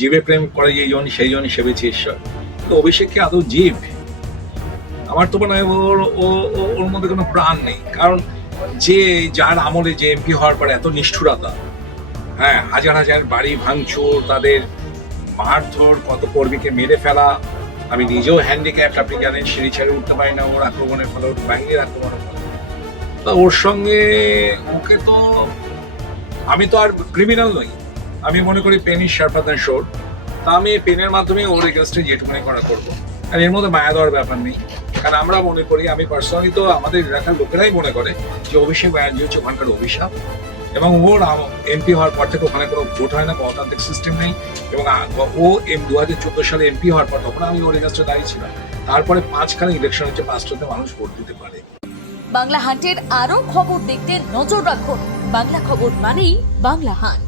জীবে প্রেম করে যেইজন সেইজন সেবেছে ঈশ্বর। তো অভিষেক কি আদৌ জীব? আমার তো মনে হয় ওর মধ্যে কোনো প্রাণ নেই। কারণ যার আমলে যে এমপি হওয়ার পরে এত নিষ্ঠুরতা, হ্যাঁ, হাজার হাজার বাড়ি ভাঙচুর, তাদের মারধর, কত কর্মীকে মেরে ফেলা। আমি নিজেও হ্যান্ডিক্যাপ্ট, আপনি জানেন, সিঁড়ি ছেড়ে উঠতে পারি না ওর আক্রমণের ফলে, ওর বাহিনীর আক্রমণের ফলে। তা ওর সঙ্গে ওকে তো, আমি তো আর ক্রিমিনাল নই। আমি মনে করি pen is sharper than sword. তা আমি পেনের মাধ্যমে ওর এগেইনস্টে যেটুকুনি করা করবো। আর এর মধ্যে মায়া দেওয়ার ব্যাপার নেই। কারণ আমরা মনে করি, আমি পার্সোনালি তো, আমাদের এলাকার লোকেরাই মনে করে যে অভিষেক ব্যানার্জি হচ্ছে ওখানকার অভিশাপ। এবং ওর এমপি হওয়ার পর থেকে ওখানে কোনো ভোট হয় না, গণতান্ত্রিক সিস্টেম নেই। এবং ও 2014 সালে এমপি হওয়ার পর তখন আমি ওর এগেইনস্টে দাঁড়িয়েছিলাম। তারপরে 5খানা ইলেকশন হচ্ছে, 5টাতে মানুষ ভোট দিতে পারে। বাংলা হান্টের আরো খবর দেখতে নজর রাখুন। বাংলা খবর মানেই বাংলা হান্ট।